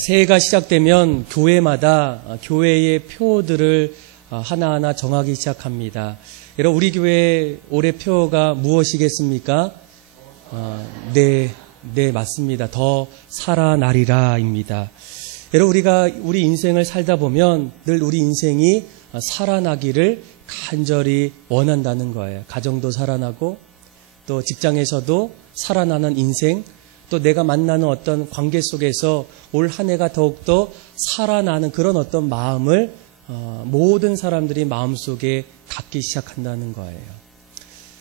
새해가 시작되면 교회마다 교회의 표들을 하나하나 정하기 시작합니다. 여러분, 우리 교회 올해 표가 무엇이겠습니까? 네, 맞습니다. 더 살아나리라입니다. 여러분, 우리 인생을 살다 보면 늘 우리 인생이 살아나기를 간절히 원한다는 거예요. 가정도 살아나고, 또 직장에서도 살아나는 인생, 또 내가 만나는 어떤 관계 속에서 올 한 해가 더욱더 살아나는 그런 어떤 마음을 모든 사람들이 마음속에 갖기 시작한다는 거예요.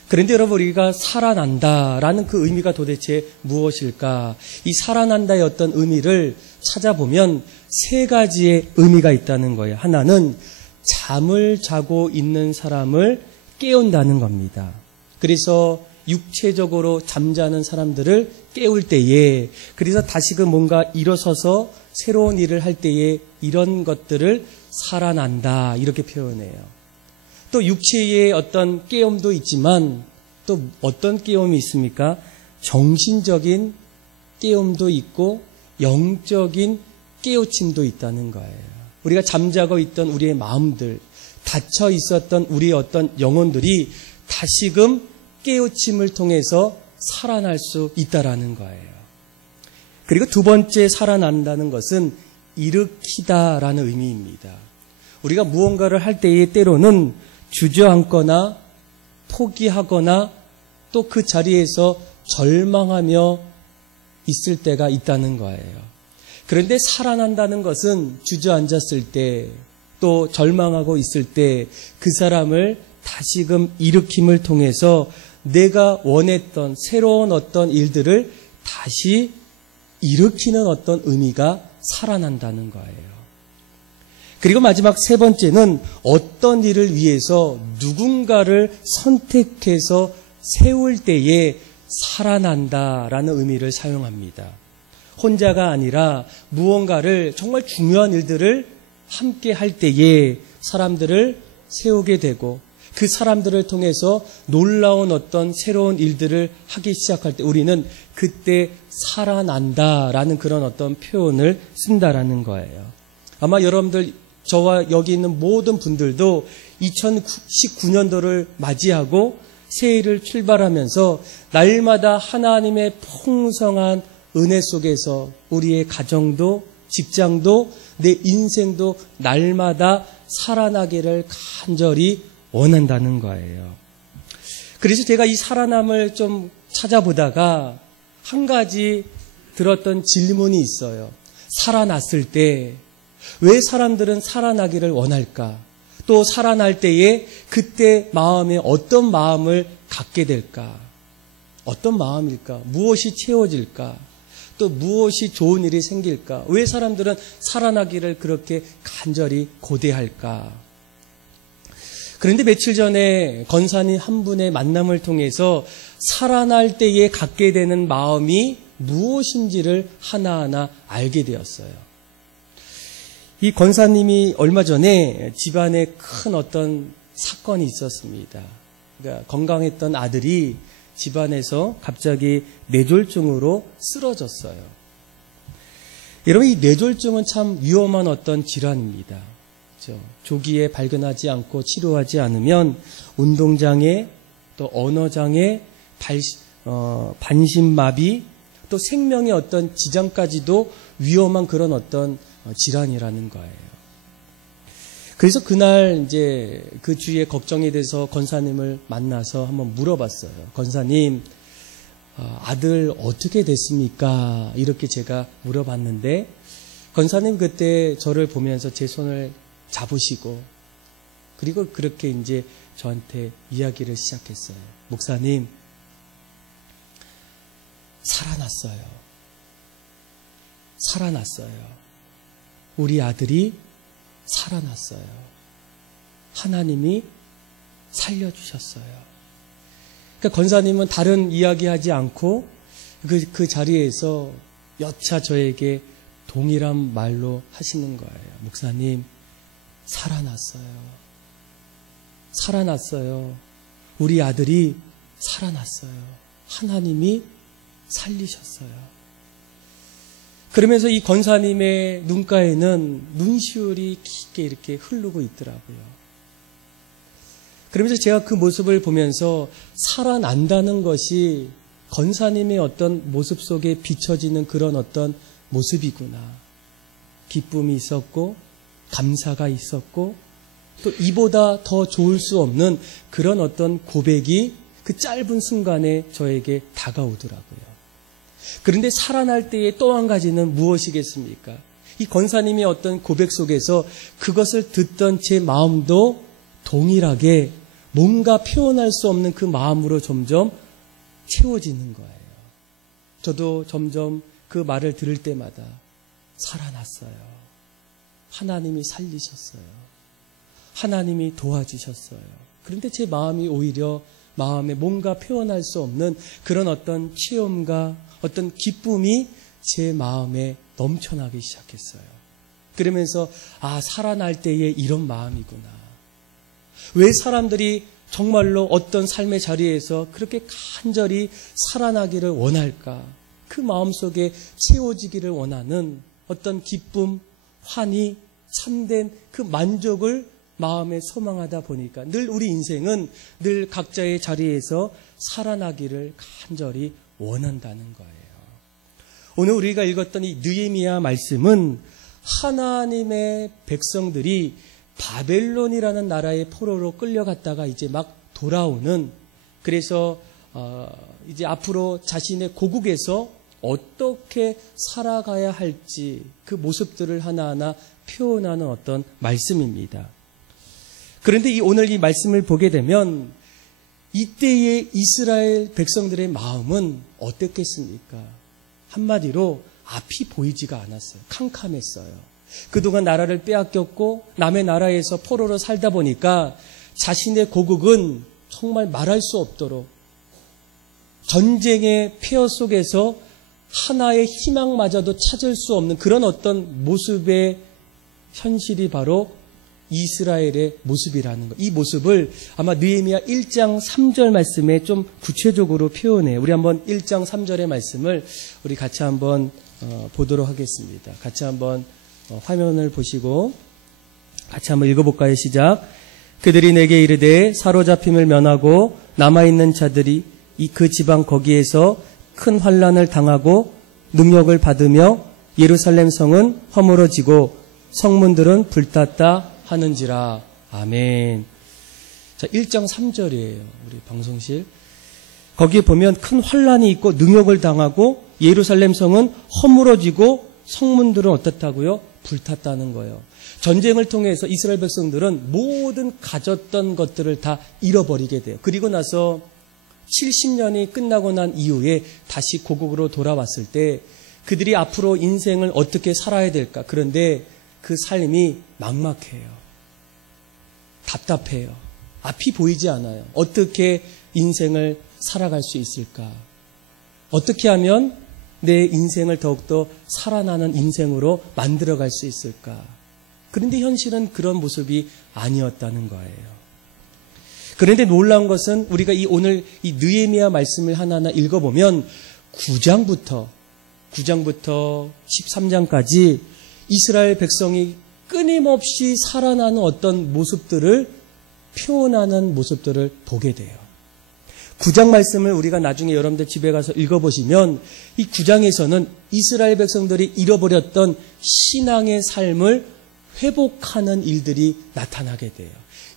그런데 여러분, 우리가 살아난다라는 그 의미가 도대체 무엇일까? 이 살아난다의 어떤 의미를 찾아보면 세 가지의 의미가 있다는 거예요. 하나는 잠을 자고 있는 사람을 깨운다는 겁니다. 그래서 육체적으로 잠자는 사람들을 깨울 때에, 그래서 다시금 뭔가 일어서서 새로운 일을 할 때에 이런 것들을 살아난다, 이렇게 표현해요. 또 육체의 어떤 깨움도 있지만 또 어떤 깨움이 있습니까? 정신적인 깨움도 있고 영적인 깨우침도 있다는 거예요. 우리가 잠자고 있던 우리의 마음들, 닫혀 있었던 우리의 어떤 영혼들이 다시금 깨우침을 통해서 살아날 수 있다라는 거예요. 그리고 두 번째 살아난다는 것은 일으키다라는 의미입니다. 우리가 무언가를 할 때에 때로는 주저앉거나 포기하거나 또 그 자리에서 절망하며 있을 때가 있다는 거예요. 그런데 살아난다는 것은 주저앉았을 때, 또 절망하고 있을 때 그 사람을 다시금 일으킴을 통해서 내가 원했던 새로운 어떤 일들을 다시 일으키는 어떤 의미가 살아난다는 거예요. 그리고 마지막 세 번째는 어떤 일을 위해서 누군가를 선택해서 세울 때에 살아난다라는 의미를 사용합니다. 혼자가 아니라 무언가를 정말 중요한 일들을 함께 할 때에 사람들을 세우게 되고 그 사람들을 통해서 놀라운 어떤 새로운 일들을 하기 시작할 때 우리는 그때 살아난다라는 그런 어떤 표현을 쓴다라는 거예요. 아마 여러분들, 저와 여기 있는 모든 분들도 2019년도를 맞이하고 새해를 출발하면서 날마다 하나님의 풍성한 은혜 속에서 우리의 가정도 직장도 내 인생도 날마다 살아나기를 간절히 원한다는 거예요. 그래서 제가 이 살아남을 좀 찾아보다가 한 가지 들었던 질문이 있어요. 살아났을 때 왜 사람들은 살아나기를 원할까? 또 살아날 때에 그때 마음에 어떤 마음을 갖게 될까? 어떤 마음일까? 무엇이 채워질까? 또 무엇이 좋은 일이 생길까? 왜 사람들은 살아나기를 그렇게 간절히 고대할까? 그런데 며칠 전에 권사님 한 분의 만남을 통해서 살아날 때에 갖게 되는 마음이 무엇인지를 하나하나 알게 되었어요. 이 권사님이 얼마 전에 집안에 큰 어떤 사건이 있었습니다. 그러니까 건강했던 아들이 집안에서 갑자기 뇌졸중으로 쓰러졌어요. 여러분, 이 뇌졸중은 참 위험한 어떤 질환입니다. 그렇죠? 조기에 발견하지 않고 치료하지 않으면 운동장애, 또 언어장애, 반신마비, 또 생명의 어떤 지장까지도 위험한 그런 어떤 질환이라는 거예요. 그래서 그날 이제 그 주위에 걱정이 돼서 권사님을 만나서 한번 물어봤어요. 권사님, 아들 어떻게 됐습니까? 이렇게 제가 물어봤는데 권사님 그때 저를 보면서 제 손을 잡으시고 그리고 그렇게 이제 저한테 이야기를 시작했어요. 목사님, 살아났어요. 살아났어요. 우리 아들이 살아났어요. 하나님이 살려주셨어요. 그러니까 권사님은 다른 이야기하지 않고 그 자리에서 여차 저에게 동일한 말로 하시는 거예요. 목사님, 살아났어요. 살아났어요. 우리 아들이 살아났어요. 하나님이 살리셨어요. 그러면서 이 권사님의 눈가에는 눈시울이 깊게 이렇게 흐르고 있더라고요. 그러면서 제가 그 모습을 보면서 살아난다는 것이 권사님의 어떤 모습 속에 비춰지는 그런 어떤 모습이구나. 기쁨이 있었고 감사가 있었고 또 이보다 더 좋을 수 없는 그런 어떤 고백이 그 짧은 순간에 저에게 다가오더라고요. 그런데 살아날 때의 또 한 가지는 무엇이겠습니까? 이 권사님의 어떤 고백 속에서 그것을 듣던 제 마음도 동일하게 뭔가 표현할 수 없는 그 마음으로 점점 채워지는 거예요. 저도 점점 그 말을 들을 때마다 살아났어요. 하나님이 살리셨어요. 하나님이 도와주셨어요. 그런데 제 마음이 오히려 마음에 뭔가 표현할 수 없는 그런 어떤 체험과 어떤 기쁨이 제 마음에 넘쳐나기 시작했어요. 그러면서 살아날 때에 이런 마음이구나. 왜 사람들이 정말로 어떤 삶의 자리에서 그렇게 간절히 살아나기를 원할까? 그 마음속에 채워지기를 원하는 어떤 기쁨, 환희, 참된 그 만족을 마음에 소망하다 보니까 늘 우리 인생은 늘 각자의 자리에서 살아나기를 간절히 원한다는 거예요. 오늘 우리가 읽었던 이 느헤미야 말씀은 하나님의 백성들이 바벨론이라는 나라의 포로로 끌려갔다가 이제 막 돌아오는, 그래서 이제 앞으로 자신의 고국에서 어떻게 살아가야 할지 그 모습들을 하나하나 표현하는 어떤 말씀입니다. 그런데 오늘 이 말씀을 보게 되면 이때의 이스라엘 백성들의 마음은 어땠겠습니까? 한마디로 앞이 보이지가 않았어요. 캄캄했어요. 그동안 나라를 빼앗겼고 남의 나라에서 포로로 살다 보니까 자신의 고국은 정말 말할 수 없도록 전쟁의 폐허 속에서 하나의 희망마저도 찾을 수 없는 그런 어떤 모습의 현실이 바로 이스라엘의 모습이라는 것. 이 모습을 아마 느헤미야 1장 3절 말씀에 좀 구체적으로 표현해요. 우리 한번 1장 3절의 말씀을 우리 같이 한번 보도록 하겠습니다. 같이 한번 화면을 보시고 같이 한번 읽어볼까요? 시작. 그들이 내게 이르되 사로잡힘을 면하고 남아있는 자들이 그 지방 거기에서 큰 환난을 당하고 능력을 받으며 예루살렘 성은 허물어지고 성문들은 불탔다 하는지라. 아멘. 자, 1장 3절이에요. 우리 방송실. 거기에 보면 큰 환난이 있고 능력을 당하고 예루살렘 성은 허물어지고 성문들은 어떻다고요? 불탔다는 거예요. 전쟁을 통해서 이스라엘 백성들은 모든 가졌던 것들을 다 잃어버리게 돼요. 그리고 나서 70년이 끝나고 난 이후에 다시 고국으로 돌아왔을 때 그들이 앞으로 인생을 어떻게 살아야 될까? 그런데 그 삶이 막막해요. 답답해요. 앞이 보이지 않아요. 어떻게 인생을 살아갈 수 있을까? 어떻게 하면 내 인생을 더욱더 살아나는 인생으로 만들어갈 수 있을까? 그런데 현실은 그런 모습이 아니었다는 거예요. 그런데 놀라운 것은 우리가 오늘 이 느헤미야 말씀을 하나하나 읽어보면 9장부터 13장까지 이스라엘 백성이 끊임없이 살아나는 어떤 모습들을 표현하는 모습들을 보게 돼요. 9장 말씀을 우리가 나중에 여러분들 집에 가서 읽어보시면 이 9장에서는 이스라엘 백성들이 잃어버렸던 신앙의 삶을 회복하는 일들이 나타나게 돼요.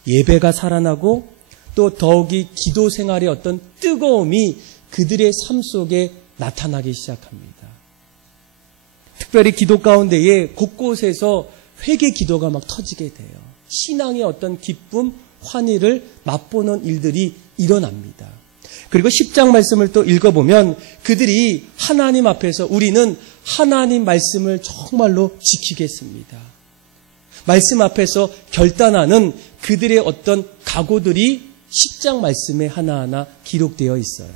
예배가 살아나고 또 더욱이 기도 생활의 어떤 뜨거움이 그들의 삶 속에 나타나기 시작합니다. 특별히 기도 가운데에 곳곳에서 회개 기도가 막 터지게 돼요. 신앙의 어떤 기쁨, 환희를 맛보는 일들이 일어납니다. 그리고 10장 말씀을 또 읽어보면 그들이 하나님 앞에서 우리는 하나님 말씀을 정말로 지키겠습니다. 말씀 앞에서 결단하는 그들의 어떤 각오들이 10장 말씀에 하나하나 기록되어 있어요.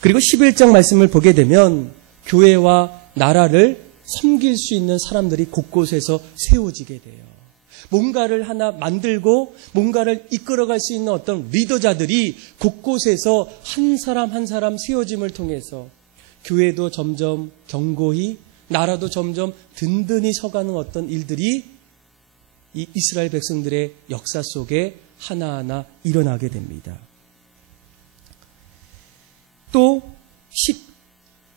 그리고 11장 말씀을 보게 되면 교회와 나라를 섬길 수 있는 사람들이 곳곳에서 세워지게 돼요. 뭔가를 하나 만들고 뭔가를 이끌어갈 수 있는 어떤 리더자들이 곳곳에서 한 사람 한 사람 세워짐을 통해서 교회도 점점 견고히, 나라도 점점 든든히 서가는 어떤 일들이 이 이스라엘 백성들의 역사 속에 하나하나 일어나게 됩니다. 또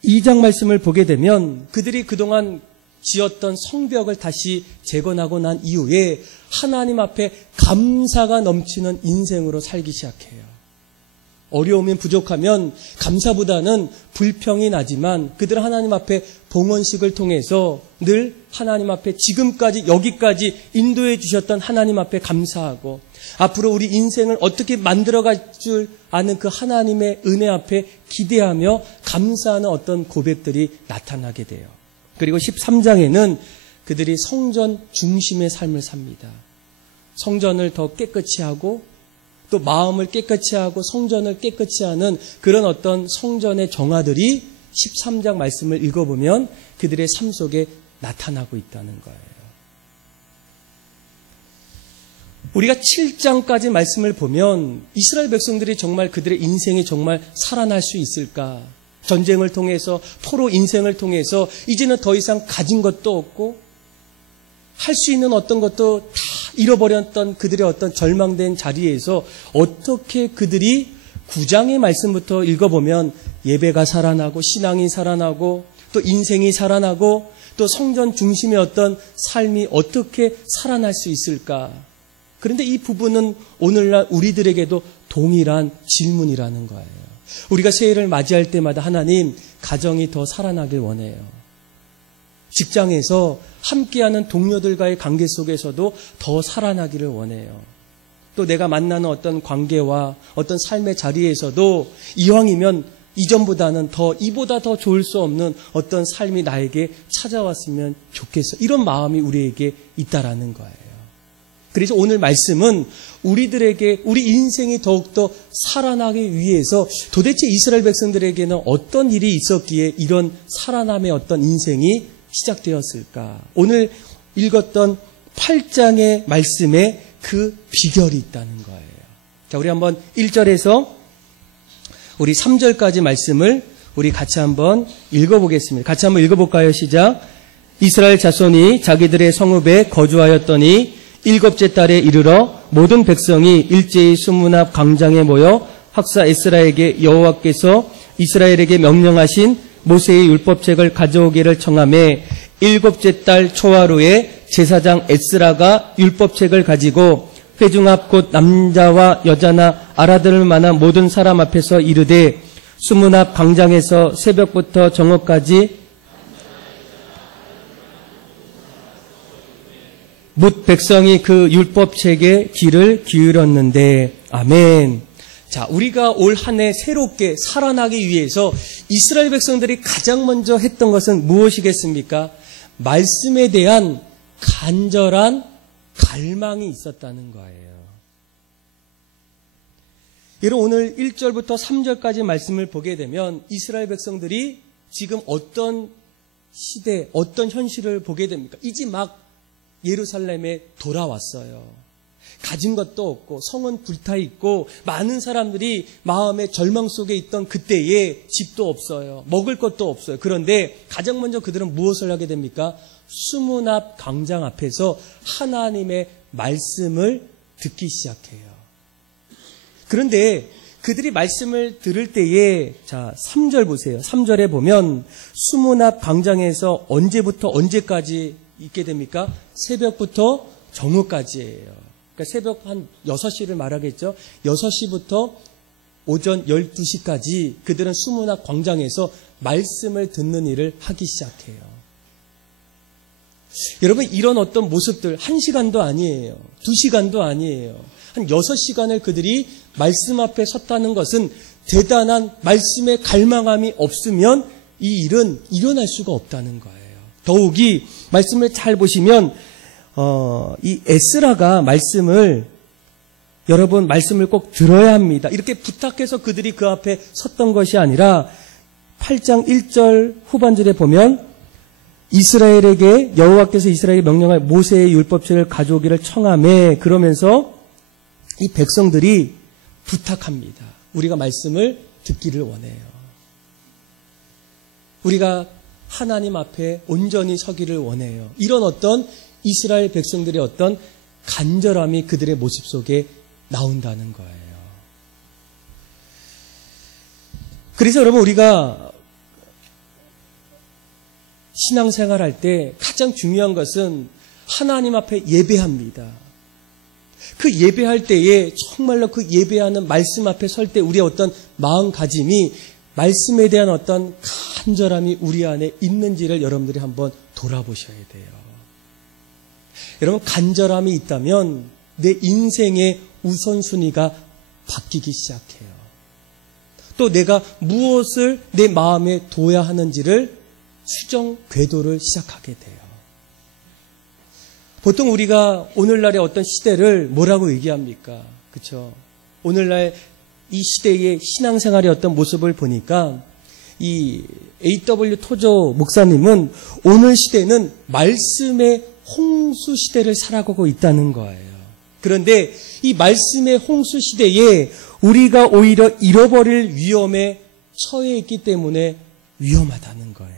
12장 말씀을 보게 되면 그들이 그동안 지었던 성벽을 다시 재건하고 난 이후에 하나님 앞에 감사가 넘치는 인생으로 살기 시작해요. 어려우면 부족하면 감사보다는 불평이 나지만 그들은 하나님 앞에 봉헌식을 통해서 늘 하나님 앞에 지금까지 여기까지 인도해 주셨던 하나님 앞에 감사하고 앞으로 우리 인생을 어떻게 만들어갈 줄 아는 그 하나님의 은혜 앞에 기대하며 감사하는 어떤 고백들이 나타나게 돼요. 그리고 13장에는 그들이 성전 중심의 삶을 삽니다. 성전을 더 깨끗이 하고 또 마음을 깨끗이 하고 성전을 깨끗이 하는 그런 어떤 성전의 정화들이 13장 말씀을 읽어보면 그들의 삶 속에 나타나고 있다는 거예요. 우리가 7장까지 말씀을 보면 이스라엘 백성들이 정말 그들의 인생이 정말 살아날 수 있을까? 전쟁을 통해서 포로 인생을 통해서 이제는 더 이상 가진 것도 없고 할 수 있는 어떤 것도 다 잃어버렸던 그들의 어떤 절망된 자리에서 어떻게 그들이 9장의 말씀부터 읽어보면 예배가 살아나고 신앙이 살아나고 또 인생이 살아나고 또 성전 중심의 어떤 삶이 어떻게 살아날 수 있을까? 그런데 이 부분은 오늘날 우리들에게도 동일한 질문이라는 거예요. 우리가 새해를 맞이할 때마다 하나님, 가정이 더 살아나길 원해요. 직장에서 함께하는 동료들과의 관계 속에서도 더 살아나기를 원해요. 또 내가 만나는 어떤 관계와 어떤 삶의 자리에서도 이왕이면 이전보다는 이보다 더 좋을 수 없는 어떤 삶이 나에게 찾아왔으면 좋겠어. 이런 마음이 우리에게 있다라는 거예요. 그래서 오늘 말씀은 우리들에게 우리 인생이 더욱더 살아나기 위해서 도대체 이스라엘 백성들에게는 어떤 일이 있었기에 이런 살아남의 어떤 인생이 시작되었을까? 오늘 읽었던 8장의 말씀에 그 비결이 있다는 거예요. 자, 우리 한번 1절에서 우리 3절까지 말씀을 우리 같이 한번 읽어보겠습니다. 같이 한번 읽어볼까요? 시작. 이스라엘 자손이 자기들의 성읍에 거주하였더니 7째 달에 이르러 모든 백성이 일제히 수문 앞 광장에 모여 학사 에스라에게 여호와께서 이스라엘에게 명령하신 모세의 율법책을 가져오기를 청하매 7째 달 초하루에 제사장 에스라가 율법책을 가지고 회중 앞 곧 남자와 여자나 알아들을 만한 모든 사람 앞에서 이르되 수문 앞 광장에서 새벽부터 정오까지 뭇 백성이 그 율법책에 귀를 기울였는데 아멘. 자, 우리가 올 한 해 새롭게 살아나기 위해서 이스라엘 백성들이 가장 먼저 했던 것은 무엇이겠습니까? 말씀에 대한 간절한 갈망이 있었다는 거예요. 여러분, 오늘 1절부터 3절까지 말씀을 보게 되면 이스라엘 백성들이 지금 어떤 시대, 어떤 현실을 보게 됩니까? 이제 막 예루살렘에 돌아왔어요. 가진 것도 없고 성은 불타있고 많은 사람들이 마음의 절망 속에 있던 그때에 집도 없어요. 먹을 것도 없어요. 그런데 가장 먼저 그들은 무엇을 하게 됩니까? 수문 앞 광장 앞에서 하나님의 말씀을 듣기 시작해요. 그런데 그들이 말씀을 들을 때에 자 3절 보세요. 3절에 보면 수문 앞 광장에서 언제부터 언제까지 있게 됩니까? 새벽부터 정오까지예요. 그러니까 새벽 한 6시를 말하겠죠. 6시부터 오전 12시까지 그들은 수문 앞 광장에서 말씀을 듣는 일을 하기 시작해요. 여러분, 이런 어떤 모습들 1시간도 아니에요. 2시간도 아니에요. 한 6시간을 그들이 말씀 앞에 섰다는 것은 대단한 말씀의 갈망함이 없으면 이 일은 일어날 수가 없다는 거예요. 더욱이 말씀을 잘 보시면 이 에스라가 여러분 말씀을 꼭 들어야 합니다. 이렇게 부탁해서 그들이 그 앞에 섰던 것이 아니라 8장 1절 후반절에 보면 이스라엘에게 여호와께서 이스라엘에게 명령할 모세의 율법책을 가져오기를 청하매 그러면서 이 백성들이 부탁합니다. 우리가 말씀을 듣기를 원해요. 우리가 하나님 앞에 온전히 서기를 원해요. 이런 어떤 이스라엘 백성들의 어떤 간절함이 그들의 모습 속에 나온다는 거예요. 그래서 여러분, 우리가 신앙생활할 때 가장 중요한 것은 하나님 앞에 예배합니다. 그 예배할 때에 정말로 그 예배하는 말씀 앞에 설 때 우리의 어떤 마음가짐이 말씀에 대한 어떤 간절함이 우리 안에 있는지를 여러분들이 한번 돌아보셔야 돼요. 여러분, 간절함이 있다면 내 인생의 우선순위가 바뀌기 시작해요. 또 내가 무엇을 내 마음에 둬야 하는지를 수정 궤도를 시작하게 돼요. 보통 우리가 오늘날의 어떤 시대를 뭐라고 얘기합니까? 그렇죠? 오늘날 이 시대의 신앙생활의 어떤 모습을 보니까 이 A.W. 토저 목사님은 오늘 시대는 말씀의 홍수 시대를 살아가고 있다는 거예요. 그런데 이 말씀의 홍수 시대에 우리가 오히려 잃어버릴 위험에 처해 있기 때문에 위험하다는 거예요.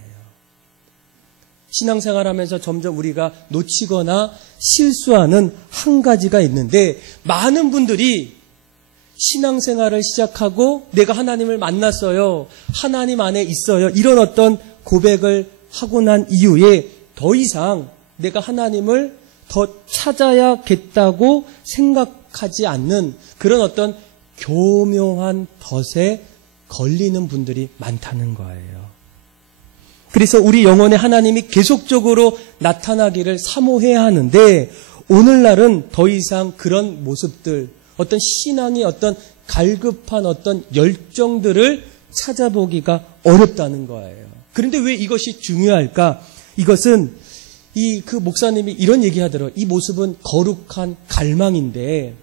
신앙생활하면서 점점 우리가 놓치거나 실수하는 한 가지가 있는데, 많은 분들이 신앙생활을 시작하고 내가 하나님을 만났어요, 하나님 안에 있어요, 이런 어떤 고백을 하고 난 이후에 더 이상 내가 하나님을 더 찾아야겠다고 생각하지 않는 그런 어떤 교묘한 덫에 걸리는 분들이 많다는 거예요. 그래서 우리 영혼에 하나님이 계속적으로 나타나기를 사모해야 하는데, 오늘날은 더 이상 그런 모습들, 어떤 신앙의 어떤 갈급한 어떤 열정들을 찾아보기가 어렵다는 거예요. 그런데 왜 이것이 중요할까? 이것은 그 목사님이 이런 얘기 하더라고요. 이 모습은 거룩한 갈망인데,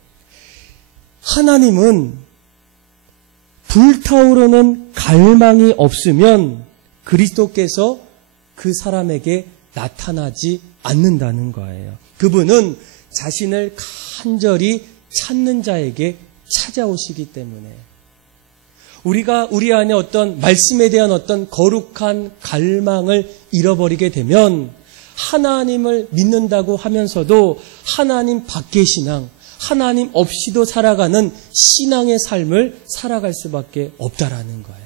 하나님은 불타오르는 갈망이 없으면 그리스도께서 그 사람에게 나타나지 않는다는 거예요. 그분은 자신을 간절히 찾는 자에게 찾아오시기 때문에, 우리가 우리 안에 어떤 말씀에 대한 어떤 거룩한 갈망을 잃어버리게 되면 하나님을 믿는다고 하면서도 하나님 밖의 신앙, 하나님 없이도 살아가는 신앙의 삶을 살아갈 수밖에 없다라는 거예요.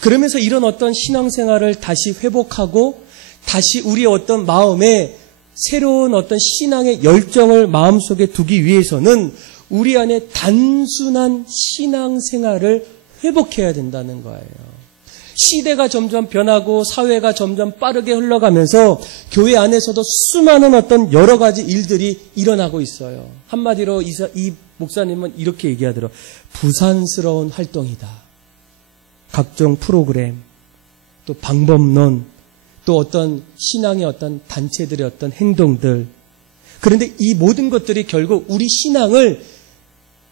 그러면서 이런 어떤 신앙생활을 다시 회복하고 다시 우리의 어떤 마음에 새로운 어떤 신앙의 열정을 마음속에 두기 위해서는 우리 안에 단순한 신앙생활을 회복해야 된다는 거예요. 시대가 점점 변하고 사회가 점점 빠르게 흘러가면서 교회 안에서도 수많은 어떤 여러 가지 일들이 일어나고 있어요. 한마디로 이 목사님은 이렇게 얘기하더라고요. 부산스러운 활동이다. 각종 프로그램, 또 방법론, 또 어떤 신앙의 어떤 단체들의 어떤 행동들. 그런데 이 모든 것들이 결국 우리 신앙을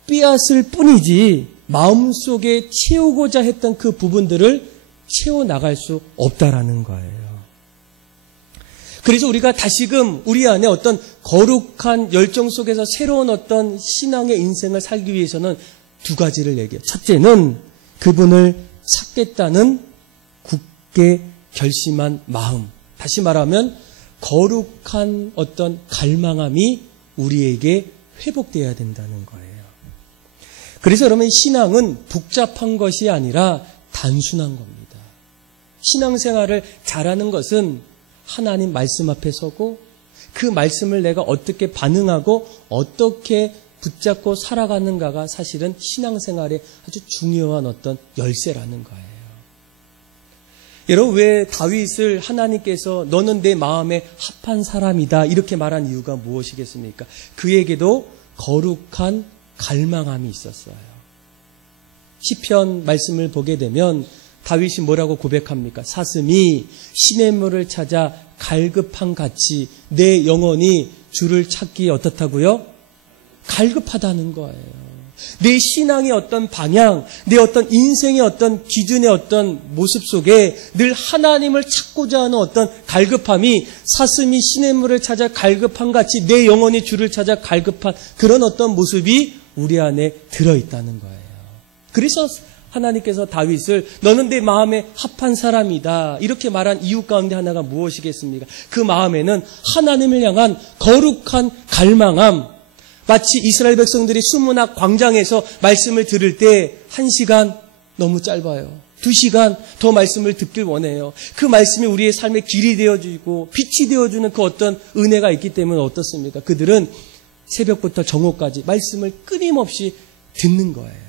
빼앗을 뿐이지 마음속에 채우고자 했던 그 부분들을 채워나갈 수 없다라는 거예요. 그래서 우리가 다시금 우리 안에 어떤 거룩한 열정 속에서 새로운 어떤 신앙의 인생을 살기 위해서는 두 가지를 얘기해요. 첫째는 그분을 찾겠다는 굳게 결심한 마음. 다시 말하면 거룩한 어떤 갈망함이 우리에게 회복되어야 된다는 거예요. 그래서 여러분, 신앙은 복잡한 것이 아니라 단순한 겁니다. 신앙생활을 잘하는 것은 하나님 말씀 앞에 서고 그 말씀을 내가 어떻게 반응하고 어떻게 붙잡고 살아가는가가 사실은 신앙생활의 아주 중요한 어떤 열쇠라는 거예요. 여러분, 왜 다윗을 하나님께서 너는 내 마음에 합한 사람이다 이렇게 말한 이유가 무엇이겠습니까? 그에게도 거룩한 갈망함이 있었어요. 시편 말씀을 보게 되면 다윗이 뭐라고 고백합니까? 사슴이 시냇물을 찾아 갈급한 같이 내 영혼이 주를 찾기에 어떻다고요? 갈급하다는 거예요. 내 신앙의 어떤 방향, 내 어떤 인생의 어떤 기준의 어떤 모습 속에 늘 하나님을 찾고자 하는 어떤 갈급함이 사슴이 시냇물을 찾아 갈급한 같이 내 영혼이 주를 찾아 갈급한 그런 어떤 모습이 우리 안에 들어있다는 거예요. 그래서 하나님께서 다윗을 너는 내 마음에 합한 사람이다 이렇게 말한 이유 가운데 하나가 무엇이겠습니까? 그 마음에는 하나님을 향한 거룩한 갈망함, 마치 이스라엘 백성들이 수문학 광장에서 말씀을 들을 때 1시간 너무 짧아요. 2시간 더 말씀을 듣길 원해요. 그 말씀이 우리의 삶의 길이 되어주고 빛이 되어주는 그 어떤 은혜가 있기 때문에 어떻습니까? 그들은 새벽부터 정오까지 말씀을 끊임없이 듣는 거예요.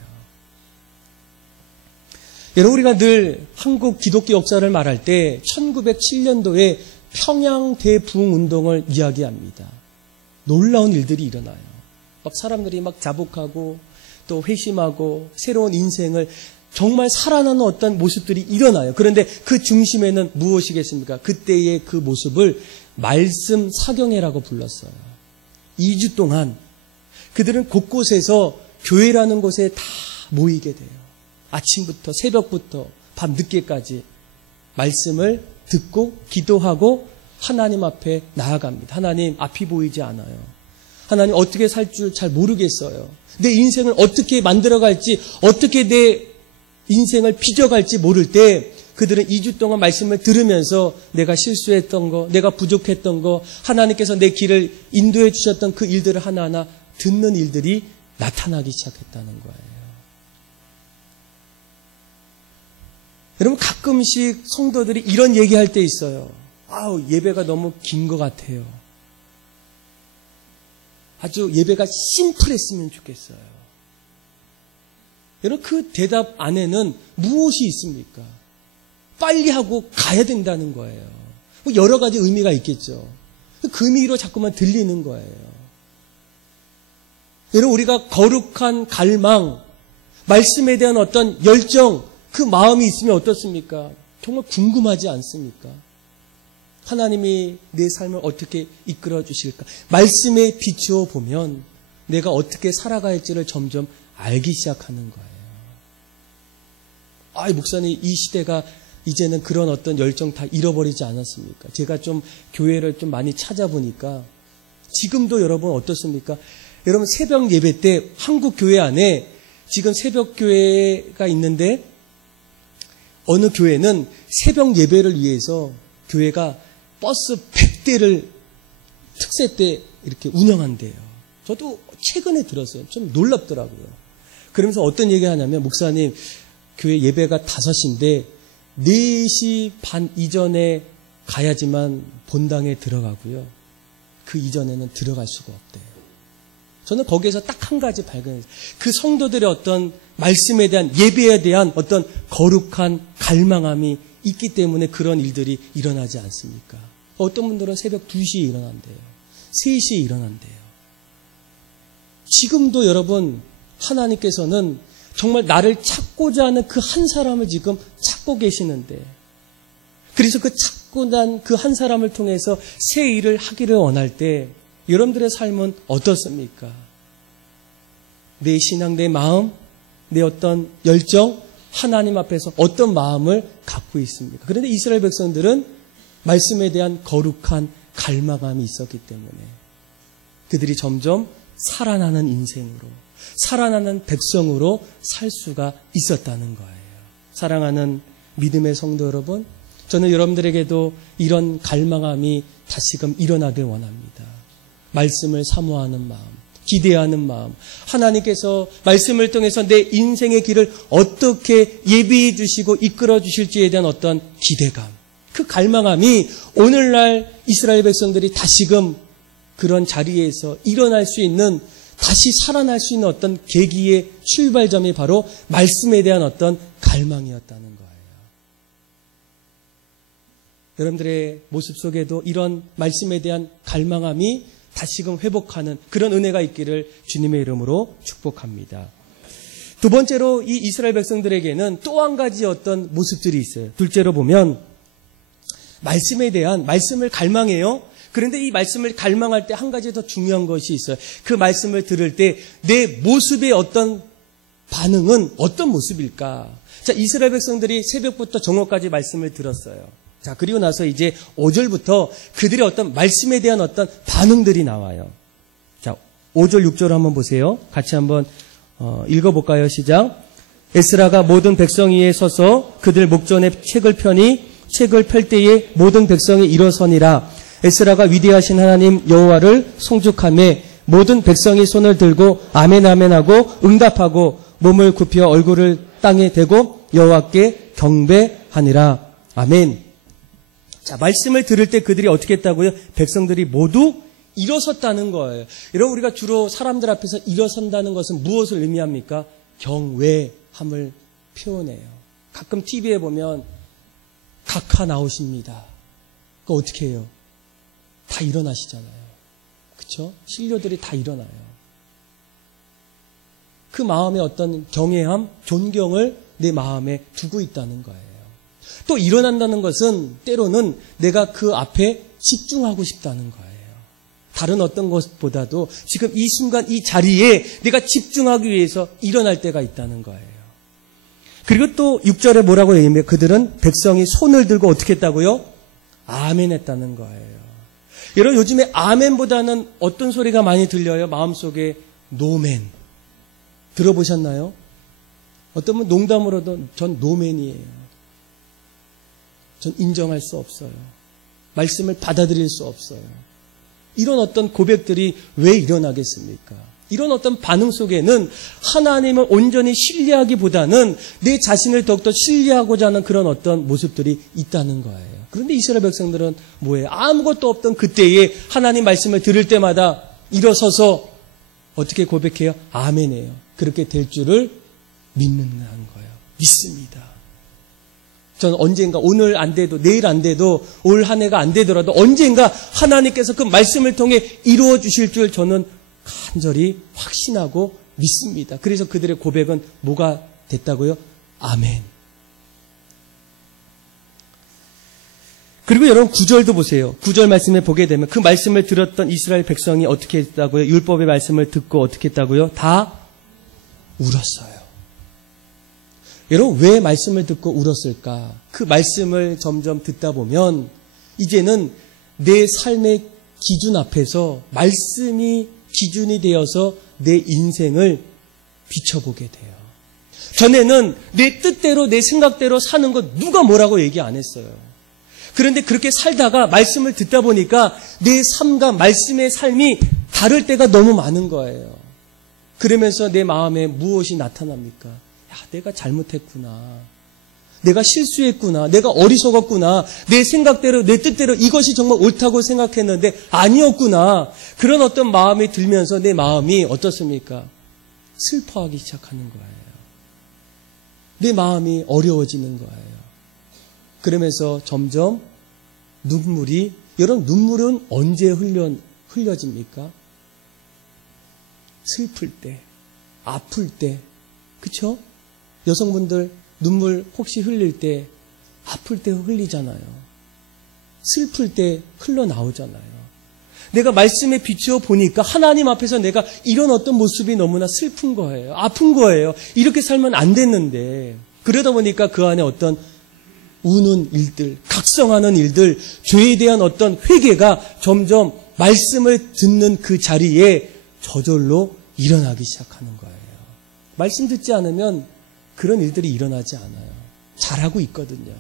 여러분, 우리가 늘 한국 기독교 역사를 말할 때 1907년도에 평양 대부흥운동을 이야기합니다. 놀라운 일들이 일어나요. 막 사람들이 막 자복하고 또 회심하고 새로운 인생을 정말 살아나는 어떤 모습들이 일어나요. 그런데 그 중심에는 무엇이겠습니까? 그때의 그 모습을 말씀 사경회라고 불렀어요. 2주 동안 그들은 곳곳에서 교회라는 곳에 다 모이게 돼요. 아침부터 새벽부터 밤 늦게까지 말씀을 듣고 기도하고 하나님 앞에 나아갑니다. 하나님 앞이 보이지 않아요. 하나님 어떻게 살 줄 잘 모르겠어요. 내 인생을 어떻게 만들어갈지, 어떻게 내 인생을 빚어갈지 모를 때 그들은 2주 동안 말씀을 들으면서 내가 실수했던 거, 내가 부족했던 거, 하나님께서 내 길을 인도해 주셨던 그 일들을 하나하나 듣는 일들이 나타나기 시작했다는 거예요. 여러분, 가끔씩 성도들이 이런 얘기할 때 있어요. 아우, 예배가 너무 긴 것 같아요. 아주 예배가 심플했으면 좋겠어요. 여러분, 그 대답 안에는 무엇이 있습니까? 빨리 하고 가야 된다는 거예요. 여러 가지 의미가 있겠죠. 그 의미로 자꾸만 들리는 거예요. 여러분, 우리가 거룩한 갈망, 말씀에 대한 어떤 열정, 그 마음이 있으면 어떻습니까? 정말 궁금하지 않습니까? 하나님이 내 삶을 어떻게 이끌어 주실까? 말씀에 비추어 보면 내가 어떻게 살아갈지를 점점 알기 시작하는 거예요. 아, 목사님, 이 시대가 이제는 그런 어떤 열정 다 잃어버리지 않았습니까? 제가 좀 교회를 좀 많이 찾아보니까 지금도 여러분 어떻습니까? 여러분, 새벽 예배 때 한국 교회 안에 지금 새벽 교회가 있는데 어느 교회는 새벽 예배를 위해서 교회가 버스 100대를 특세 때 이렇게 운영한대요. 저도 최근에 들었어요. 좀 놀랍더라고요. 그러면서 어떤 얘기 하냐면, 목사님, 교회 예배가 5시인데 4시 반 이전에 가야지만 본당에 들어가고요. 그 이전에는 들어갈 수가 없대요. 저는 거기에서 딱 한 가지 발견했어요. 그 성도들의 어떤 말씀에 대한, 예배에 대한 어떤 거룩한 갈망함이 있기 때문에 그런 일들이 일어나지 않습니까? 어떤 분들은 새벽 2시에 일어난대요. 3시에 일어난대요. 지금도 여러분, 하나님께서는 정말 나를 찾고자 하는 그 한 사람을 지금 찾고 계시는데, 그래서 그 찾고 난 그 한 사람을 통해서 새 일을 하기를 원할 때 여러분들의 삶은 어떻습니까? 내 신앙, 내 마음, 내 어떤 열정, 하나님 앞에서 어떤 마음을 갖고 있습니까? 그런데 이스라엘 백성들은 말씀에 대한 거룩한 갈망함이 있었기 때문에 그들이 점점 살아나는 인생으로, 살아나는 백성으로 살 수가 있었다는 거예요. 사랑하는 믿음의 성도 여러분, 저는 여러분들에게도 이런 갈망함이 다시금 일어나길 원합니다. 말씀을 사모하는 마음, 기대하는 마음, 하나님께서 말씀을 통해서 내 인생의 길을 어떻게 예비해 주시고 이끌어 주실지에 대한 어떤 기대감, 그 갈망함이 오늘날 이스라엘 백성들이 다시금 그런 자리에서 일어날 수 있는, 다시 살아날 수 있는 어떤 계기의 출발점이 바로 말씀에 대한 어떤 갈망이었다는 거예요. 여러분들의 모습 속에도 이런 말씀에 대한 갈망함이 다시금 회복하는 그런 은혜가 있기를 주님의 이름으로 축복합니다. 두 번째로 이 이스라엘 백성들에게는 또 한 가지 어떤 모습들이 있어요. 둘째로 보면 말씀에 대한, 말씀을 갈망해요. 그런데 이 말씀을 갈망할 때 한 가지 더 중요한 것이 있어요. 그 말씀을 들을 때 내 모습의 어떤 반응은 어떤 모습일까? 자, 이스라엘 백성들이 새벽부터 정오까지 말씀을 들었어요. 자, 그리고 나서 이제 5절부터 그들의 어떤 말씀에 대한 어떤 반응들이 나와요. 자, 5절, 6절 한번 보세요. 같이 한번 읽어볼까요? 시작. 에스라가 모든 백성 위에 서서 그들 목전에 책을 펴니 책을 펼 때에 모든 백성이 일어서니라. 에스라가 위대하신 하나님 여호와를 송축하며 모든 백성이 손을 들고 아멘 아멘 하고 응답하고 몸을 굽혀 얼굴을 땅에 대고 여호와께 경배하니라. 아멘. 자, 말씀을 들을 때 그들이 어떻게 했다고요? 백성들이 모두 일어섰다는 거예요. 여러분, 우리가 주로 사람들 앞에서 일어선다는 것은 무엇을 의미합니까? 경외함을 표현해요. 가끔 TV에 보면 각하 나오십니다. 그거 어떻게 해요? 다 일어나시잖아요. 그렇죠? 신료들이 다 일어나요. 그 마음에 어떤 경외함, 존경을 내 마음에 두고 있다는 거예요. 또 일어난다는 것은 때로는 내가 그 앞에 집중하고 싶다는 거예요. 다른 어떤 것보다도 지금 이 순간 이 자리에 내가 집중하기 위해서 일어날 때가 있다는 거예요. 그리고 또 6절에 뭐라고 얘기하면 그들은 백성이 손을 들고 어떻게 했다고요? 아멘 했다는 거예요. 여러분, 요즘에 아멘보다는 어떤 소리가 많이 들려요? 마음속에 노멘. 들어보셨나요? 어떤 분 농담으로도 전 노멘이에요. 전 인정할 수 없어요. 말씀을 받아들일 수 없어요. 이런 어떤 고백들이 왜 일어나겠습니까? 이런 어떤 반응 속에는 하나님을 온전히 신뢰하기보다는 내 자신을 더욱더 신뢰하고자 하는 그런 어떤 모습들이 있다는 거예요. 그런데 이스라엘 백성들은 뭐예요? 아무것도 없던 그때에 하나님 말씀을 들을 때마다 일어서서 어떻게 고백해요? 아멘이에요. 그렇게 될 줄을 믿는다는 거예요. 믿습니다. 저는 언젠가 오늘 안 돼도 내일 안 돼도 올 한 해가 안 되더라도 언젠가 하나님께서 그 말씀을 통해 이루어 주실 줄 저는 간절히 확신하고 믿습니다. 그래서 그들의 고백은 뭐가 됐다고요? 아멘. 그리고 여러분 9절도 보세요. 9절 말씀에 보게 되면 그 말씀을 들었던 이스라엘 백성이 어떻게 했다고요? 율법의 말씀을 듣고 어떻게 했다고요? 다 울었어요. 여러분, 왜 말씀을 듣고 울었을까? 그 말씀을 점점 듣다 보면 이제는 내 삶의 기준 앞에서 말씀이 기준이 되어서 내 인생을 비춰보게 돼요. 전에는 내 뜻대로 내 생각대로 사는 것 누가 뭐라고 얘기 안 했어요. 그런데 그렇게 살다가 말씀을 듣다 보니까 내 삶과 말씀의 삶이 다를 때가 너무 많은 거예요. 그러면서 내 마음에 무엇이 나타납니까? 내가 잘못했구나. 내가 실수했구나. 내가 어리석었구나. 내 생각대로, 내 뜻대로 이것이 정말 옳다고 생각했는데 아니었구나. 그런 어떤 마음이 들면서 내 마음이 어떻습니까? 슬퍼하기 시작하는 거예요. 내 마음이 어려워지는 거예요. 그러면서 점점 눈물이, 여러분 눈물은 언제 흘려집니까? 슬플 때, 아플 때, 그렇죠? 여성분들 눈물 혹시 흘릴 때 아플 때 흘리잖아요. 슬플 때 흘러나오잖아요. 내가 말씀에 비추어 보니까 하나님 앞에서 내가 이런 어떤 모습이 너무나 슬픈 거예요. 아픈 거예요. 이렇게 살면 안 됐는데 그러다 보니까 그 안에 어떤 우는 일들, 각성하는 일들, 죄에 대한 어떤 회개가 점점 말씀을 듣는 그 자리에 저절로 일어나기 시작하는 거예요. 말씀 듣지 않으면 그런 일들이 일어나지 않아요. 잘하고 있거든요.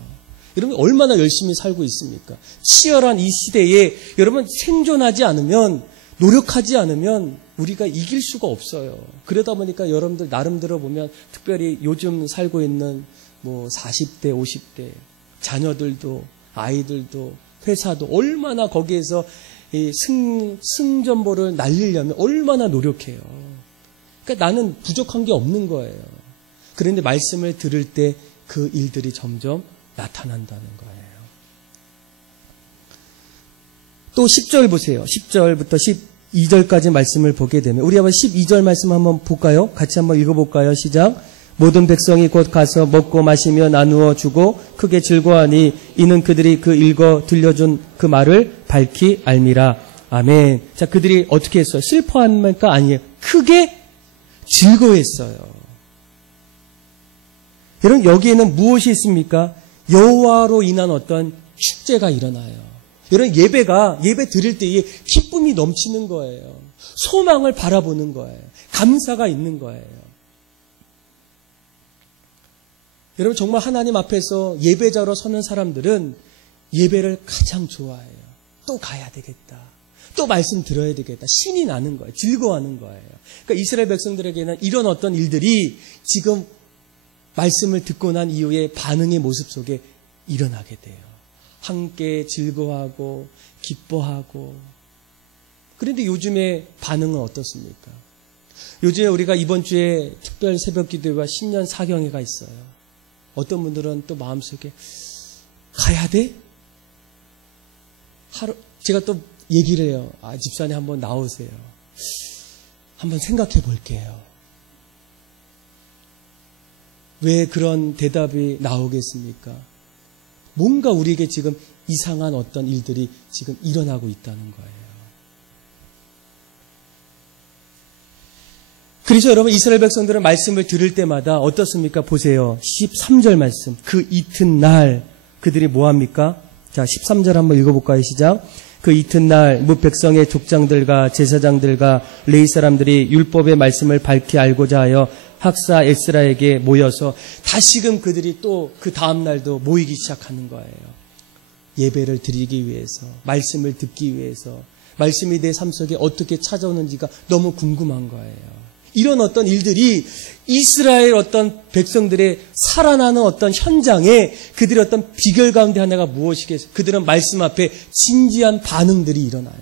여러분 얼마나 열심히 살고 있습니까? 치열한 이 시대에 여러분 생존하지 않으면, 노력하지 않으면 우리가 이길 수가 없어요. 그러다 보니까 여러분들 나름대로 보면 특별히 요즘 살고 있는 뭐 40대, 50대 자녀들도 아이들도 회사도 얼마나 거기에서 이 승전보를 날리려면 얼마나 노력해요. 그러니까 나는 부족한 게 없는 거예요. 그런데 말씀을 들을 때 그 일들이 점점 나타난다는 거예요. 또 10절 보세요. 10절부터 12절까지 말씀을 보게 되면 우리 한번 12절 말씀 한번 볼까요? 같이 한번 읽어볼까요? 시작. 모든 백성이 곧 가서 먹고 마시며 나누어 주고 크게 즐거워하니 이는 그들이 그 읽어 들려준 그 말을 밝히 알미라. 아멘. 자, 그들이 어떻게 했어요? 슬퍼합니까? 아니에요. 크게 즐거워했어요. 여러분 여기에는 무엇이 있습니까? 여호와로 인한 어떤 축제가 일어나요. 여러분 예배 드릴 때에 기쁨이 넘치는 거예요. 소망을 바라보는 거예요. 감사가 있는 거예요. 여러분 정말 하나님 앞에서 예배자로 서는 사람들은 예배를 가장 좋아해요. 또 가야 되겠다. 또 말씀 들어야 되겠다. 신이 나는 거예요. 즐거워하는 거예요. 그러니까 이스라엘 백성들에게는 이런 어떤 일들이 지금 말씀을 듣고 난 이후에 반응의 모습 속에 일어나게 돼요. 함께 즐거워하고 기뻐하고. 그런데 요즘의 반응은 어떻습니까? 요즘에 우리가 이번 주에 특별 새벽 기도회와 신년 사경회가 있어요. 어떤 분들은 또 마음속에 가야 돼? 제가 또 얘기를 해요. 집사님 한번 나오세요. 한번 생각해 볼게요. 왜 그런 대답이 나오겠습니까? 뭔가 우리에게 지금 이상한 어떤 일들이 지금 일어나고 있다는 거예요. 그래서 여러분 이스라엘 백성들은 말씀을 들을 때마다 어떻습니까? 보세요. 13절 말씀. 그 이튿날 그들이 뭐합니까? 자, 13절 한번 읽어볼까요? 시작. 그 이튿날 뭇 백성의 족장들과 제사장들과 레위 사람들이 율법의 말씀을 밝히 알고자 하여 학사 에스라에게 모여서 다시금 그들이 또 그 다음 날도 모이기 시작하는 거예요. 예배를 드리기 위해서, 말씀을 듣기 위해서, 말씀이 내 삶 속에 어떻게 찾아오는지가 너무 궁금한 거예요. 이런 어떤 일들이 이스라엘 어떤 백성들의 살아나는 어떤 현장에 그들의 어떤 비결 가운데 하나가 무엇이겠어요? 그들은 말씀 앞에 진지한 반응들이 일어나요.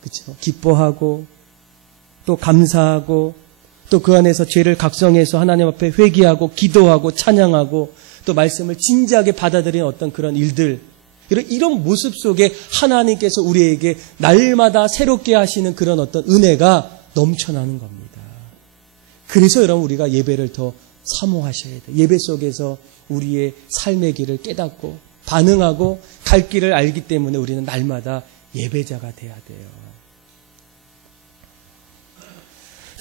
그렇죠? 기뻐하고 또 감사하고 또 그 안에서 죄를 각성해서 하나님 앞에 회개하고 기도하고 찬양하고 또 말씀을 진지하게 받아들이는 어떤 그런 일들, 이런 모습 속에 하나님께서 우리에게 날마다 새롭게 하시는 그런 어떤 은혜가 넘쳐나는 겁니다. 그래서 여러분 우리가 예배를 더 사모하셔야 돼요. 예배 속에서 우리의 삶의 길을 깨닫고 반응하고 갈 길을 알기 때문에 우리는 날마다 예배자가 돼야 돼요.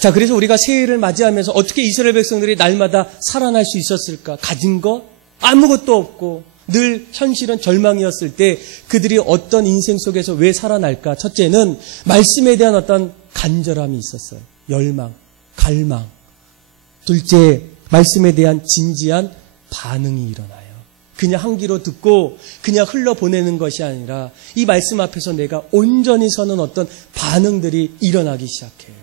자, 그래서 우리가 새해를 맞이하면서 어떻게 이스라엘 백성들이 날마다 살아날 수 있었을까? 가진 것? 아무것도 없고 늘 현실은 절망이었을 때 그들이 어떤 인생 속에서 왜 살아날까? 첫째는 말씀에 대한 어떤 간절함이 있었어요. 열망, 갈망. 둘째, 말씀에 대한 진지한 반응이 일어나요. 그냥 한 귀로 듣고 그냥 흘러보내는 것이 아니라 이 말씀 앞에서 내가 온전히 서는 어떤 반응들이 일어나기 시작해요.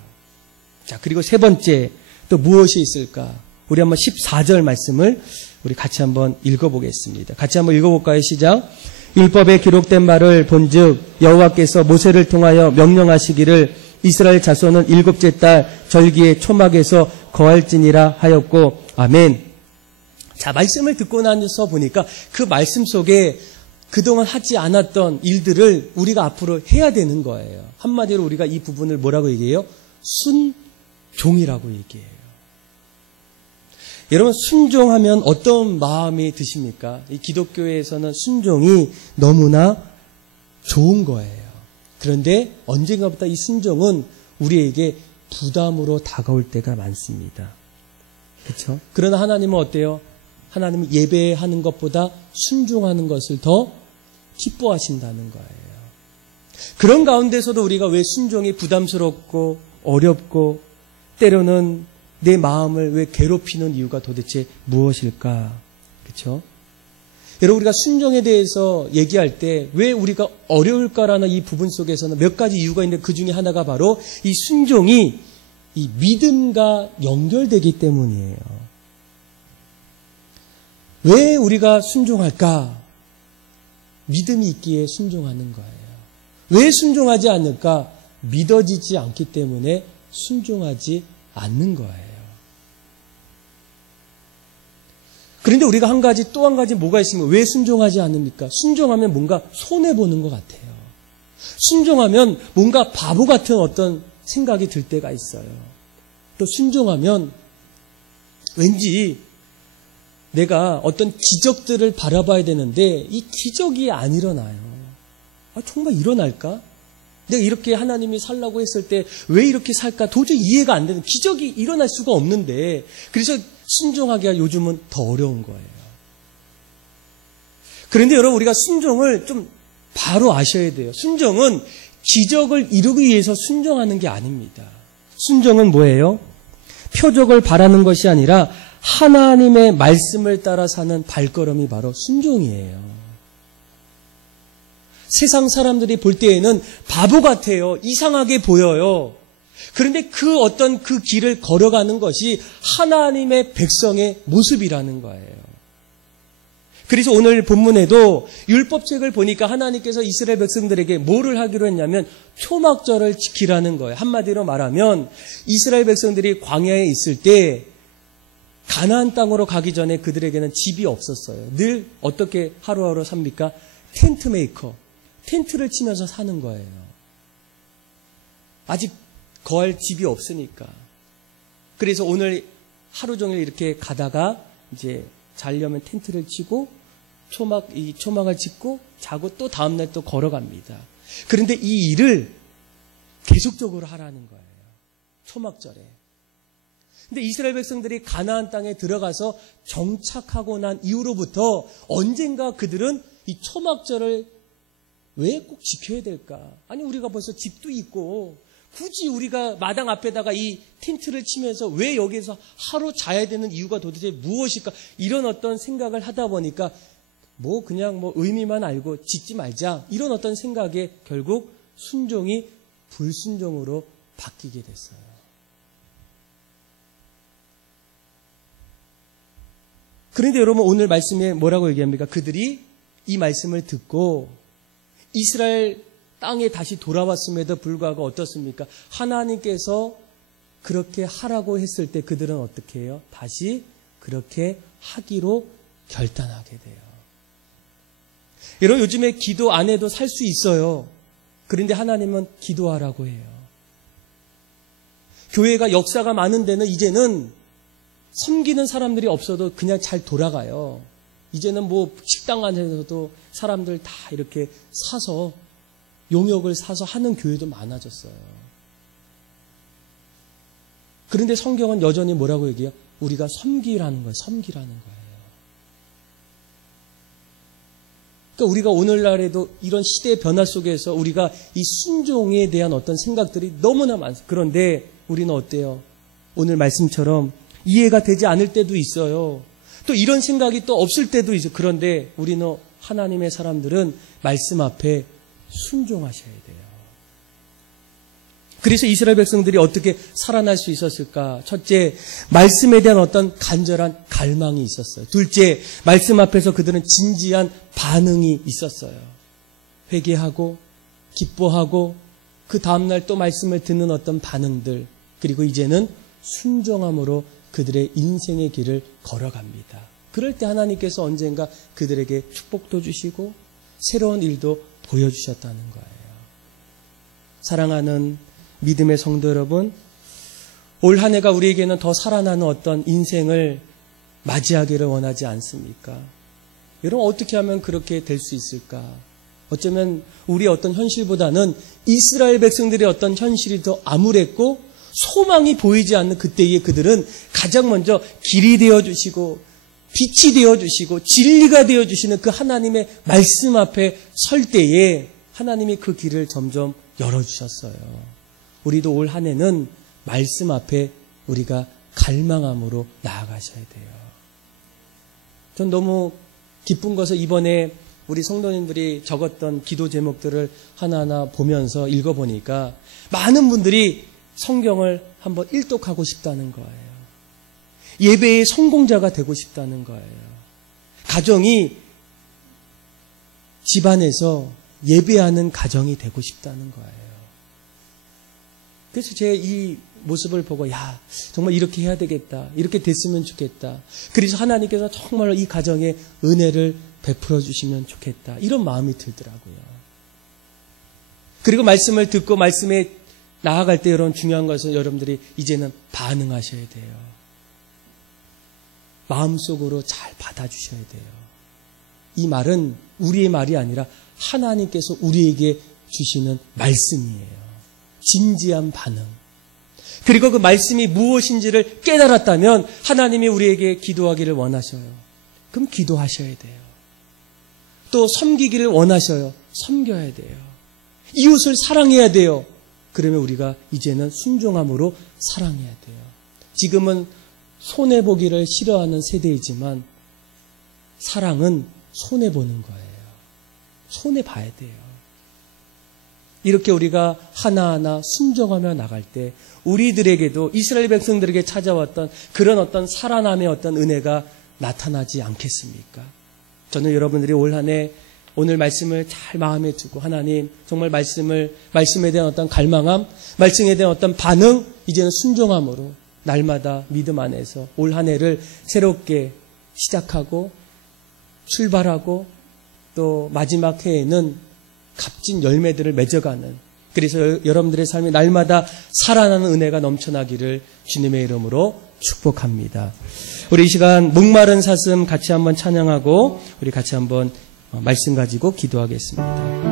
자, 그리고 세 번째 또 무엇이 있을까? 우리 한번 14절 말씀을 우리 같이 한번 읽어보겠습니다. 같이 한번 읽어볼까요? 시작. 율법에 기록된 말을 본즉 여호와께서 모세를 통하여 명령하시기를 이스라엘 자손은 일곱째 달 절기의 초막에서 거할지니라 하였고 아멘. 자, 말씀을 듣고 나서 보니까 그 말씀 속에 그동안 하지 않았던 일들을 우리가 앞으로 해야 되는 거예요. 한마디로 우리가 이 부분을 뭐라고 얘기해요? 순종이라고 얘기해요. 여러분 순종하면 어떤 마음이 드십니까? 이 기독교에서는 순종이 너무나 좋은 거예요. 그런데 언젠가부터 이 순종은 우리에게 부담으로 다가올 때가 많습니다. 그렇죠? 그러나 하나님은 어때요? 하나님은 예배하는 것보다 순종하는 것을 더 기뻐하신다는 거예요. 그런 가운데서도 우리가 왜 순종이 부담스럽고 어렵고 때로는 내 마음을 왜 괴롭히는 이유가 도대체 무엇일까? 그렇죠? 여러분 우리가 순종에 대해서 얘기할 때 왜 우리가 어려울까라는 이 부분 속에서는 몇 가지 이유가 있는데 그 중에 하나가 바로 이 순종이 이 믿음과 연결되기 때문이에요. 왜 우리가 순종할까? 믿음이 있기에 순종하는 거예요. 왜 순종하지 않을까? 믿어지지 않기 때문에 순종하지 않는 거예요. 그런데 우리가 또 한 가지 뭐가 있습니까? 왜 순종하지 않습니까? 순종하면 뭔가 손해보는 것 같아요. 순종하면 뭔가 바보 같은 어떤 생각이 들 때가 있어요. 또 순종하면 왠지 내가 어떤 기적들을 바라봐야 되는데 이 기적이 안 일어나요. 정말 일어날까? 내가 이렇게 하나님이 살라고 했을 때 왜 이렇게 살까? 도저히 이해가 안 되는 기적이 일어날 수가 없는데 그래서 순종하기가 요즘은 더 어려운 거예요. 그런데 여러분 우리가 순종을 좀 바로 아셔야 돼요. 순종은 기적을 이루기 위해서 순종하는 게 아닙니다. 순종은 뭐예요? 표적을 바라는 것이 아니라 하나님의 말씀을 따라 사는 발걸음이 바로 순종이에요. 세상 사람들이 볼 때에는 바보 같아요. 이상하게 보여요. 그런데 그 어떤 그 길을 걸어가는 것이 하나님의 백성의 모습이라는 거예요. 그래서 오늘 본문에도 율법책을 보니까 하나님께서 이스라엘 백성들에게 뭐를 하기로 했냐면 초막절을 지키라는 거예요. 한마디로 말하면 이스라엘 백성들이 광야에 있을 때 가나안 땅으로 가기 전에 그들에게는 집이 없었어요. 늘 어떻게 하루하루 삽니까? 텐트 메이커. 텐트를 치면서 사는 거예요. 아직 거할 집이 없으니까. 그래서 오늘 하루 종일 이렇게 가다가 이제 자려면 텐트를 치고 초막을 짓고 자고 또 다음날 또 걸어갑니다. 그런데 이 일을 계속적으로 하라는 거예요. 초막절에. 근데 이스라엘 백성들이 가나안 땅에 들어가서 정착하고 난 이후로부터 언젠가 그들은 이 초막절을 왜 꼭 지켜야 될까? 아니 우리가 벌써 집도 있고 굳이 우리가 마당 앞에다가 이 텐트를 치면서 왜 여기서 하루 자야 되는 이유가 도대체 무엇일까? 이런 어떤 생각을 하다 보니까 그냥 의미만 알고 짓지 말자. 이런 어떤 생각에 결국 순종이 불순종으로 바뀌게 됐어요. 그런데 여러분 오늘 말씀에 뭐라고 얘기합니까? 그들이 이 말씀을 듣고 이스라엘 땅에 다시 돌아왔음에도 불구하고 어떻습니까? 하나님께서 그렇게 하라고 했을 때 그들은 어떻게 해요? 다시 그렇게 하기로 결단하게 돼요. 여러분 요즘에 기도 안 해도 살 수 있어요. 그런데 하나님은 기도하라고 해요. 교회가 역사가 많은 데는 이제는 섬기는 사람들이 없어도 그냥 잘 돌아가요. 이제는 식당 안에서도 사람들 다 이렇게 사서 용역을 사서 하는 교회도 많아졌어요. 그런데 성경은 여전히 뭐라고 얘기해요? 우리가 섬기라는 거예요. 섬기라는 거예요. 그러니까 우리가 오늘날에도 이런 시대의 변화 속에서 우리가 이 순종에 대한 어떤 생각들이 너무나 많습니다. 그런데 우리는 어때요? 오늘 말씀처럼 이해가 되지 않을 때도 있어요. 또 이런 생각이 또 없을 때도 있어요. 그런데 우리는 하나님의 사람들은 말씀 앞에 순종하셔야 돼요. 그래서 이스라엘 백성들이 어떻게 살아날 수 있었을까? 첫째, 말씀에 대한 어떤 간절한 갈망이 있었어요. 둘째, 말씀 앞에서 그들은 진지한 반응이 있었어요. 회개하고 기뻐하고 그 다음날 또 말씀을 듣는 어떤 반응들, 그리고 이제는 순종함으로 그들의 인생의 길을 걸어갑니다. 그럴 때 하나님께서 언젠가 그들에게 축복도 주시고 새로운 일도 보여주셨다는 거예요. 사랑하는 믿음의 성도 여러분, 올 한 해가 우리에게는 더 살아나는 어떤 인생을 맞이하기를 원하지 않습니까? 여러분 어떻게 하면 그렇게 될 수 있을까? 어쩌면 우리의 어떤 현실보다는 이스라엘 백성들의 어떤 현실이 더 암울했고 소망이 보이지 않는 그때에 그들은 가장 먼저 길이 되어주시고 빛이 되어주시고 진리가 되어주시는 그 하나님의 말씀 앞에 설 때에 하나님이 그 길을 점점 열어주셨어요. 우리도 올 한 해는 말씀 앞에 우리가 갈망함으로 나아가셔야 돼요. 전 너무 기쁜 것은 이번에 우리 성도님들이 적었던 기도 제목들을 하나하나 보면서 읽어보니까 많은 분들이 성경을 한번 일독하고 싶다는 거예요. 예배의 성공자가 되고 싶다는 거예요. 가정이 집안에서 예배하는 가정이 되고 싶다는 거예요. 그래서 제 이 모습을 보고 정말 이렇게 해야 되겠다. 이렇게 됐으면 좋겠다. 그래서 하나님께서 정말 이 가정에 은혜를 베풀어 주시면 좋겠다. 이런 마음이 들더라고요. 그리고 말씀을 듣고 말씀에 나아갈 때 여러분 중요한 것은 여러분들이 이제는 반응하셔야 돼요. 마음속으로 잘 받아주셔야 돼요. 이 말은 우리의 말이 아니라 하나님께서 우리에게 주시는 말씀이에요. 진지한 반응. 그리고 그 말씀이 무엇인지를 깨달았다면 하나님이 우리에게 기도하기를 원하셔요. 그럼 기도하셔야 돼요. 또 섬기기를 원하셔요. 섬겨야 돼요. 이웃을 사랑해야 돼요. 그러면 우리가 이제는 순종함으로 사랑해야 돼요. 지금은 손해보기를 싫어하는 세대이지만 사랑은 손해보는 거예요. 손해봐야 돼요. 이렇게 우리가 하나하나 순종하며 나갈 때 우리들에게도 이스라엘 백성들에게 찾아왔던 그런 어떤 살아남의 어떤 은혜가 나타나지 않겠습니까? 저는 여러분들이 올 한 해 오늘 말씀을 잘 마음에 두고 하나님 정말 말씀에 대한 어떤 갈망함, 말씀에 대한 어떤 반응, 이제는 순종함으로 날마다 믿음 안에서 올 한 해를 새롭게 시작하고 출발하고 또 마지막 해에는 값진 열매들을 맺어가는, 그래서 여러분들의 삶이 날마다 살아나는 은혜가 넘쳐나기를 주님의 이름으로 축복합니다. 우리 이 시간 목마른 사슴 같이 한번 찬양하고 우리 같이 한번 말씀 가지고 기도하겠습니다.